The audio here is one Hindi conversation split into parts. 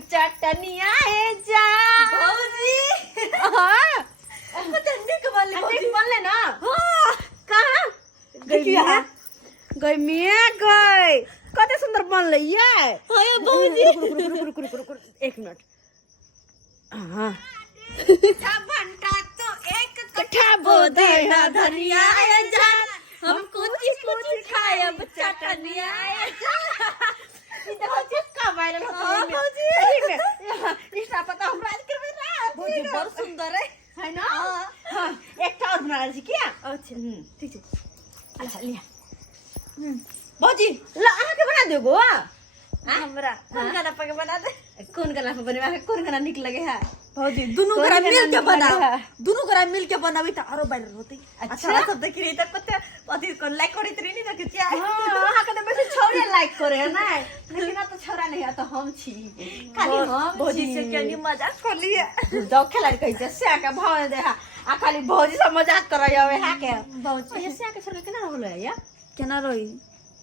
चटनिया है जा भौजी हां चटनी के बनले भौजी बनले ना हां कहां देखिए गई मिया गई कते सुंदर बनले ये हाय भौजी रुक एक मिनट हां घंटा तो एक कट्ठा बोदे ना धनिया है जान हम कुछ खायब चटनिया है देखो किसका वायरल होता है भौजी सही में इंस्टा पता हमरा आज करबे ना भौजी बहुत सुंदर है ना हां एक और बना ली क्या अच्छा ठीक है अच्छा लिया भौजी ला आहा के बना देगो हमरा कौन गाना पे बना दे कौन गाना पे बनवा कौन गाना निक लगे है भौजी दोनों कौन करा गाना मिल के निक बना लगे है? दोनों करा मिल के बनावी त आरो वायरल होती अच्छा। सब देख रही त कते अथी को लाइक करी तरी नहीं देखे छिया हां आहा के तो बेसी छौरे लाइक करे है ना लेकिन तो छौरा नहीं है तो हम छी खाली हम भौजी से केनी मजाक कर लिए दो खेला कैसे से का भाव दे आ खाली भौजी से मजाक करे आवे हा के भौजी ये से के छोड़ के ना होले या केना रही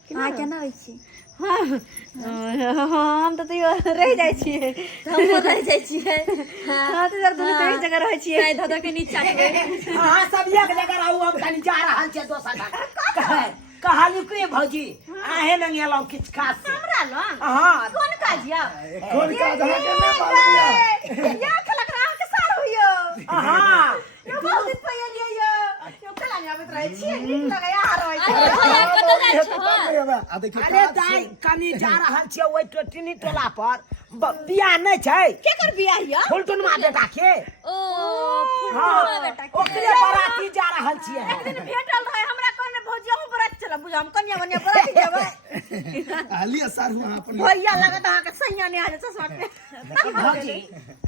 केना केना होई छी हम तो रह जाय छियै हम रह जाय छियै हां तो यार दुनू एक जगह रह छियै नहीं धदा के नीचा के हां सब एक जगह रहू हम कनी जा रहल छै दोसर जगह कहानी के भौजी आहे न गेलौ किछ खास से हमरा लंग हां कौन काजिया कौन काज अहाँ के नहीं मालूम या खलक रहा के सार होइयो हां यो बहुत दिन पहिले लियो यो कला में आबत रहे छियै नीक लगे आ रहे आ देखिए अरे दाई कनी जा रहल छै ओइ टोटनी टोला पर बियाह नै छै के कर बियाह या फुलटुन मा बेटा के ओ हां बेटा ओकरे बराती जा रहल छियै एक दिन भेटल रहे हमरा कहने भौजी हम बरात चला बुझा हम कन्या बनिया बराती जेबै आलिया सारू वहां पर भैया लगत अहाँ के सैया ने आ जे चश्मा के भौजी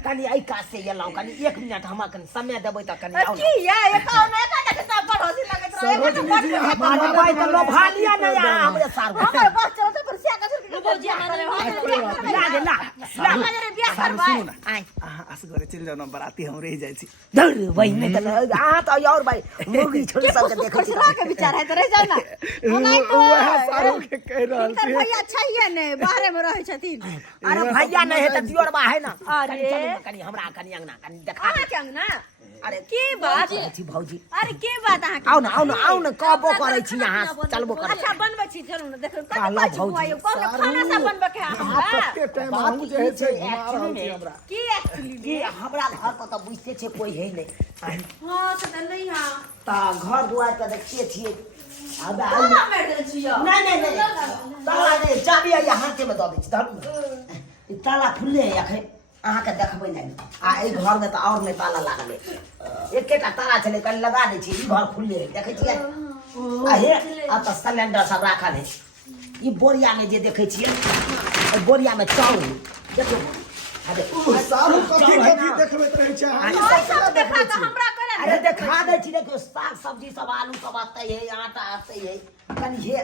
कनी आई काज से गेलौ कनी 1 मिनट हमरा कनी समय देबै त कनी आउ की या एकाउन एका के सब पड़ोसी लगत रहे सरोजनी जी यहाँ पर मानबै त लोभा लिया नै हमरे सारू हमर बस चलो तो पर सिया के भौजी ला दे ला ला बियाह सारू करबै सुनो ना अहाँ आस करे चल जाओ ना बराती हम रह जाय छी धर वही में त आ त और भाई मुर्गी छोड़ सब के देखै छी खुशला के विचार है तो रह जाओ ना ओनाइ तो वह सारू के कह रहल इनकर छी भैया छैये ने बाहरे में रहै छथिन अरे भैया नहीं है त दियोर बा है ना अरे। कनी चलू ना, कनी हमरा कनी अंगना कनी देखा अहाँ के अंगना अरे की बात छी भौजी अरे के बात अहाँ के आउ न कहबो करै छी यहाँ चलबो करै अच्छा बनबै छी चलू ना देखो काला कत भौजी, भौजी कौन खाना सब बनबै के हमरा कते टाइम हम जे है छै घुमा रहल छी हमरा की एक्चुअली कि हमरा घर पर त बुझते छै कोई है नहीं हां से नहीं हां त घर दुआर पर देखिए छिए अब ताला मार दे छियो नहीं ताला नहीं चाबी यहाँ के में द दै छी धरू ई ताला खुलले है अखन अहाँ के देखबै नहीं आ ई घर में त और नहीं ताला लागल है एकेटा ताला छले कल लगा दै छी ई घर खुलले है देखै छियै आ हे आ त सिलेंडर सब राखल है ई बोरिया में जे देखै छियै बोरिया में चाउर है देखो अरे सारू कथी कथी देखबैत रहै छै ओइ सब देखा के हमरा करे अरे देखा दे छी देखियो साग सब्जी सब आलू सब आते है आटा आते है कनी हे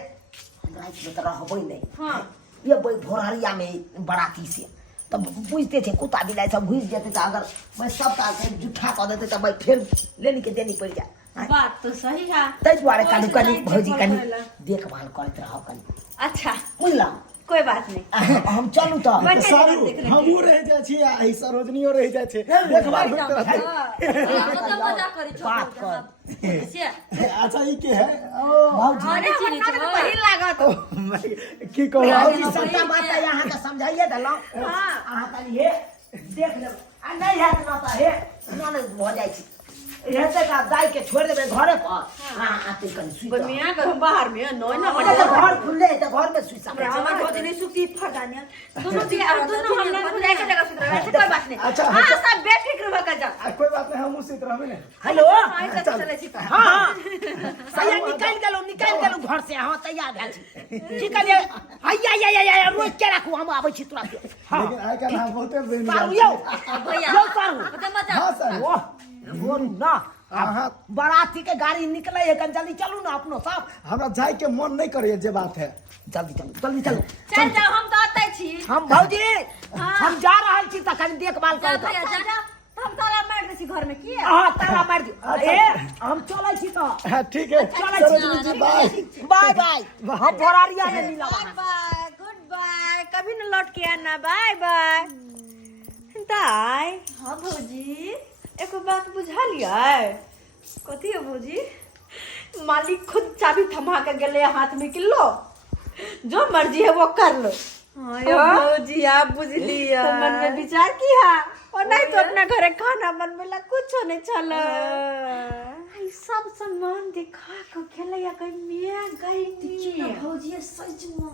रात में तो रहबै नहीं हां ये भोरहरिया में बराती से तब बुझते थे कुत्ता बिलाई सब घुस जेते तो अगर मैं सब का जुठा कर देते तो मैं फिर लेनी के देनी पड़ जाए बात तो सही है तै दुआरे कनी कनी भौजी कनी देखभाल करत रहो कनी अच्छा बुझला कोई बात नहीं हम चलू तो सारू हमहू रह जाय छी आ ई सरोजनियो रह जाय छै देखभाल होइत रहत मतलब मजाक करी बात कर से अच्छा ई के है भौजी अरे हमर नाम तो बहिन लागत की कहू भौजी सबटा बात यहाँ के समझाइए देलौ हां अहाँ कनी हे देख ले आ नहीं है ना तो हे ना हो जाय छी हेते का गाय के छोड़ देबे घरे पर हां आते कनी सुई तो मियां के बाहर में नोय ना अरे तो घर खुले है तो घर में सुई सकते हमर भौजी नहीं सुती फटानिया दोनों हम लोग बुझाई के जगह सुत रहे हैं कोई बात नहीं अच्छा, हां अच्छा। सब बेफिक्र होकर जा कोई बात नहीं हम उसी तरह में हेलो आइ चले छी हां हां सैया निकाल गेलो घर से हां तैयार भेल छी की कहलिए हैया रोज के राखू हम आबै छी तुरंत हां लेकिन आइ काल्हि हम बहुते बेनी पारू यो भैया यो पारू मतलब मजाक हां सर ओह बोलू ना अहाँ बाराती के गाड़ी निकले है कन जल्दी चलू ना अपनो सब हमरा जाय के मन नहीं करैया जे बात है जल्दी चलू चल जाओ हम तो आते छी हम भौजी हम जा रहल छी त कनी देखभाल जा कर भैया जा हम ताला मार दे छी घर में की हां ताला मार दियो ए हम चलै छी तो हाँ, ठीक है सरोजनी जी बाय बाय हम बोरारिया में मिला बाय बाय गुड बाय कभी न लौट के आना बाय बाय दाय हाँ भौजी एको बात बुझा लिया कथी है भौजी? मालिक खुद चाबी थमा के गले हाथ में किलो जो मर्जी है वो कर लो। हाँ ये भौजी आप बुझ लिया। तो मन में विचार किया और नहीं तो अपना घरे खाना बनवेला कुछ नहीं चला। आई सब सामान दिखा के खेलैया कहीं मिया गई नहीं भौजी सच में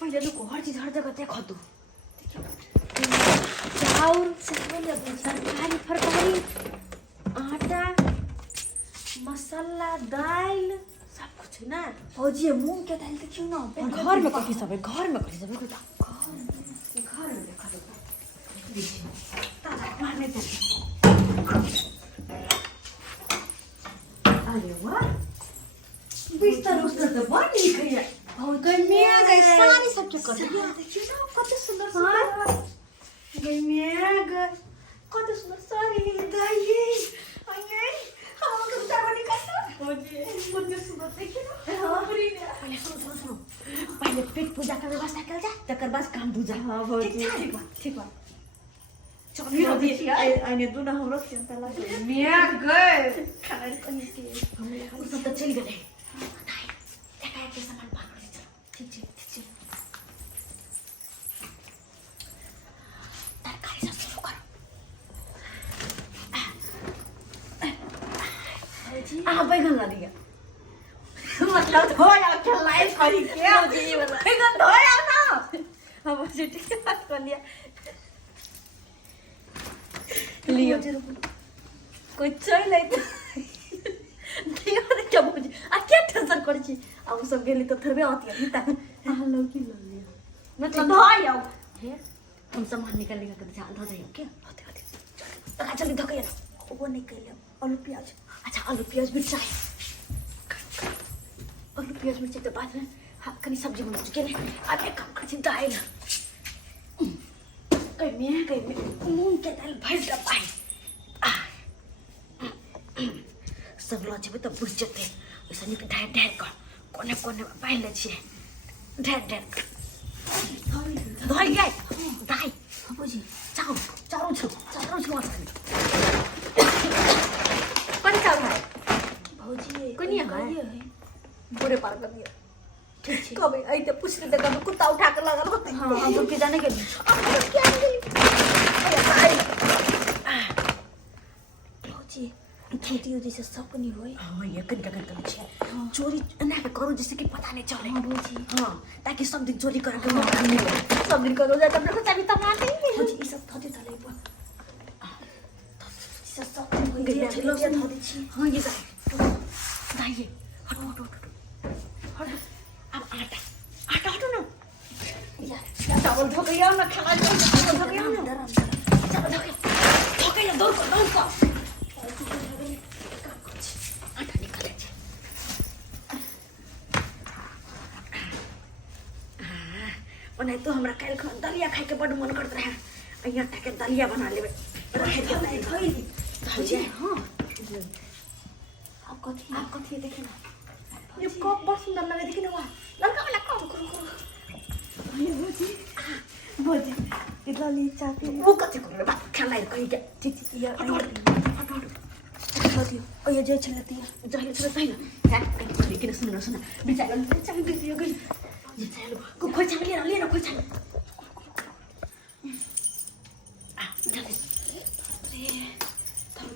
पहले तो हर चीज हर जगह देखो तू चाउर तरकारी फरकारी आटा मसाला दाल सब कुछ है ना। भौजी ये मूंग के दाल देखियो ना घर में कथी सब है घर में कथी सब है घर में देखा मारने दे। अरे वाह बिस्तर उस्तर तो बन लिख है गमिया गई सारी सब्जी कर देखियो ना कत सुंदर सुंदर गमिया गई कत सुंदर साड़ी दाई आये हम लोग उतार बनी का भौजी मुझे सुंदर देखियो ना हां बुरी पहले सुनो पहले पेट पूजा कर व्यवस्था कर जा तकर बाद काम दूजा। हां भौजी ठीक बा चलिए चल देखिए आइने दो ना हमरो चिंता लागे मिया गए खाना कनी के हम सब तो चल गए देखा के सामान पकड़ चलो ठीक तरकारी सब शुरू करो। आ बैगन ला दिया मतलब धोया खलाई करी के भौजी वाला बैगन धोया ना हां भौजी ठीक बात कर लिया लियो कोई चल ले दियो क्या भौजी आ क्या टेंशन कर छी आ उ सब गेली तो थरबे आती है ता आ लौकी लो लियो मतलब धोया हे हम सामान निकाल लेगा कर जा धो जाइए क्या होते तका जल्दी धो के ना वो नहीं कर लियो आलू प्याज अच्छा आलू प्याज मिर्चाई आलू प्याज मिर्चाई के बाद में हाँ कनी सब्जी बना चुके हैं अब एक काम करती दाल कहीं मूंग के दाल भर डब्बा है सब लोग जब तो बुझ जाते वैसे नहीं ढेर ढेर कर कोने कोने में पाल ले छिए ढेर ढेर कर धोई गए दाई भौजी चारों छो कौन चावल है भौजी कोई नहीं है? है बुरे पार कर दिया ठीक है कभी आई तो पूछ रहे थे कुत्ता उठा कर लगा होती हां हम तो जाने के भौजी खेती जैसे सब नहीं होई हाँ ये कन कर चोरी ना करो जैसे कि पता नहीं चले हां भौजी हाँ ताकि सब दिन चोरी करके मौका नहीं मिले सब दिन करो जाता अपने चाबी तमा देंगे भौजी ई सब थदे थले बा सब होई गया जे चलो लोग थदे छी हाँ ये दाइए हटो अब आटा हटो ना यार चावल धो गया ना खाना धो गया ना अंदर चावल धो गया दौड़ को आटा निकाले नहीं तो हमरा कल खन दलिया खाए के बड़ मन करत रहे अइया के दलिया बना लेबे रहे के धइली भौजी हां आप कथी देखे ना ये कप बहुत सुंदर लगे देखिए ना वाह लड़का वाला कप भौजी इतना ली चापी वो कथी कर बा खेला कहीं के ठीक यार हटो भौजी ओ ये जे छलती जाहिर छले तै ना है लेकिन सुन बिचारा बिचारा गई बिचारा को खोइ छान लिएर खोइ छान रे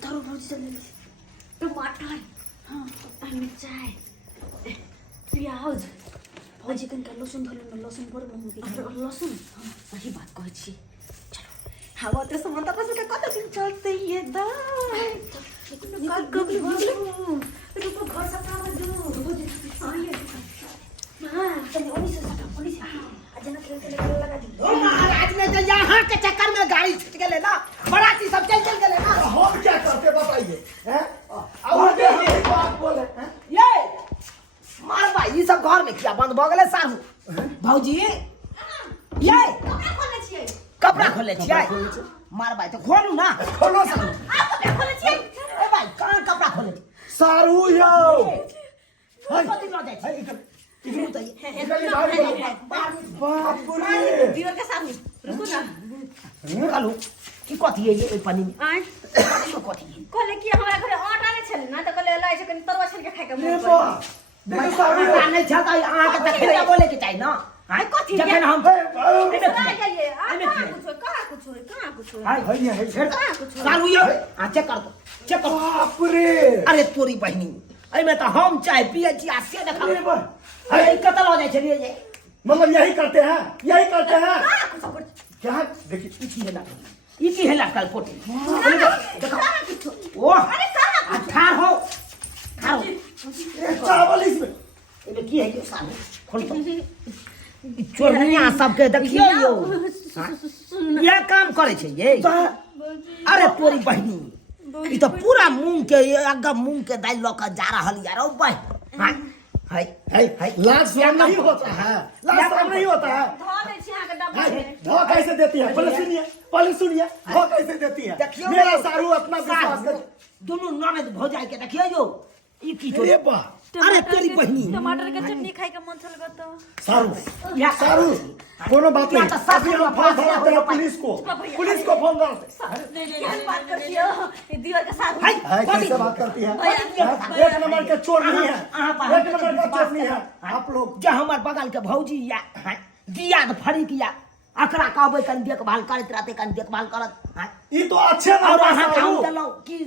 धरो भौजी चले टमाटर हां मिर्चाई प्याज भौजी कन का लहसुन धलो न लहसुन पर महंगी लहसुन वही बात कहै छी चलो हवा तो समंता पर के कत दिन चलते ये दाई निकल कभी रुको घर सफा कर दो भौजी हां ये हां चलिए ओनी से अजना के लगा दी ओ महाराज ने तो यहाँ के चक्कर में गाड़ी छूट गए ना बराती सब चल गए ना हम क्या करते बताइए हैं और ये बात बोले हैं ये मार भाई ये सब घर में किया बंद भ गेले साहू भौजी ये कपड़ा खोले छियै मार भाई तो खोलू ना खोलो सब कपड़ा खोले छियै ए भाई कहां कपड़ा खोले सारू यो कथी ल दे छै बाप रे दीवार के सामने रुको ना निकालू की कथी है ये पानी में आय कथी है कहले कि हमरा घरे आटा नहीं छले ना त कहले लै छै कनी तरुआ छल के खाय के ये मन बा करे देखो सारू आटा नहीं छता अहाँ के देखे बोले के चाहिए ना हाय कथी जखन हम आ जाइए कहाँ कुछ है हाय कहाँ कुछ सारू यो आ चेक कर दो चेक कर बाप रे अरे तोरी बहनी एमे तो हम चाय पिए छी आ से देखा अरे बा अरे कतल हो जाय छलिए जे मतलब यही करते हैं कुछ क्या देखिए इची हेला कल पोटी देखो ओ अरे कहाँ ठार हो ये चावल इसमें एमे की है ये सारू खोल तो ई चोरनिया सबके देखियो यो ये काम करे छै ये अरे तोरी बहनी ई तो पूरा मूंग के अग्गा मूंग के दाल लक जा रहल यार ओ भाई हाय लाज शर्म नहीं होता है लाज शर्म नहीं होता है धो दे छी अहाँ के डब्बा में धो कैसे देती है पहले सुनिए धो कैसे देती है देखियो मेरा सारू अपना विश्वास कर दोनों ननद भौजाई के देखियो यो ई की चोरी अरे बा अरे तेरी बहनी टमाटर के चटनी खाए के मन छल तो सारू या सारू कोनो बात या नहीं तो सारू अभी हम फोन करते हैं पुलिस को फोन करते क्या बात करती हो ये दीवार के साथ हाय है कैसे बात करती है एक नंबर के चोर नहीं है एक नंबर का चोर नहीं है आप लोग जे हमर बगल के भौजी या दिया त फरी किया अकरा कहबै कन देखभाल करत रहते कन देखभाल करत ये तो अच्छे ना और बा अहाँ काम सारू देलौ कि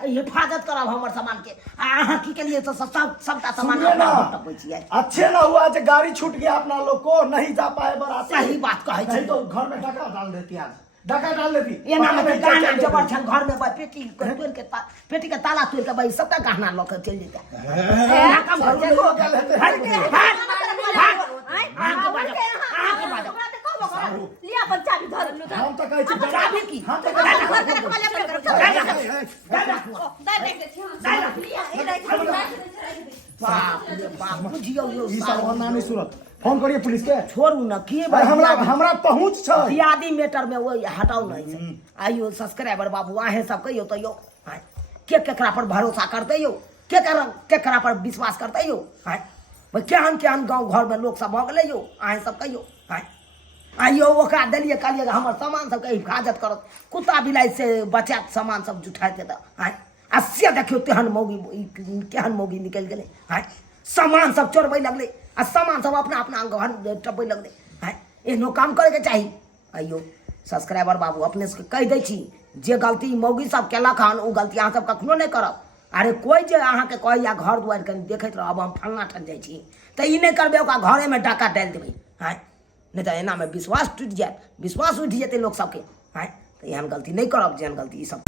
हिफाजत करब हमर सामान के अहाँ की के लिए तो सबटा सामान सुनिए अपना ना। तपै छियै अच्छे ना हुआ जो गाड़ी छूट गया अपना लोग को नहीं जा पाए बराती सही बात कहै नहीं छै तो घर में डका डाल देती आज डका डाल देती एना में पता गाना नहीं क्या जबर क्या छन घर में पेटी तोड़ के पेटी के ताला तोड़ के भाई सबटा गहना ल के चल जेता करती एना काम सारू कर लोग क्या लेते हैं लिया अपन चाबी धर लो हम तो कहै छी चाबी की हम तो बाप रे बाप बुझियो यो ई सब होना नहीं सूरत फोन करिए पुलिस के छोड़ू न के अरे हमरा पहुंच छै दियादी मैटर में वो हटाओ नहीं छै आइयो सब्सक्राइबर बाबू आहे सब कहियो तो यो के केकरा पर भरोसा करते यो केकरा पर विश्वास करते यो भाई केहन गांव घर में लोग सब भ गेले यो आहे सब कहियो आइयो ओकरा देलिए कहलिए हमर सामान सब के हिफाजत करत कुत्ता बिलाई से बचात सामान सब जुठाते त आ से देखियो केहन मौगी निकल गेले सामान सब चोरबै लगले आ सामान सब अपना अपना घर टपै लगले एहनो काम करे के चाही आइयो सब्सक्राइबर बाबू अपने से कह दै छी जे गलती मौगी सब केलक हन ओ गलती अहाँ सब कखनो नहीं करब अरे कोई जे अहाँ के कहैया घर दुआर कनि देखैत रहब हम फलना ठन जाइ छी तऽ ई नहीं करबै ओकरा घरे में डाका डालि देबै नहीं तो एना में विश्वास टूट जाए विश्वास उठ जेतै लोग सबके तो एहन गलती नहीं करब जेहन गलती ई सब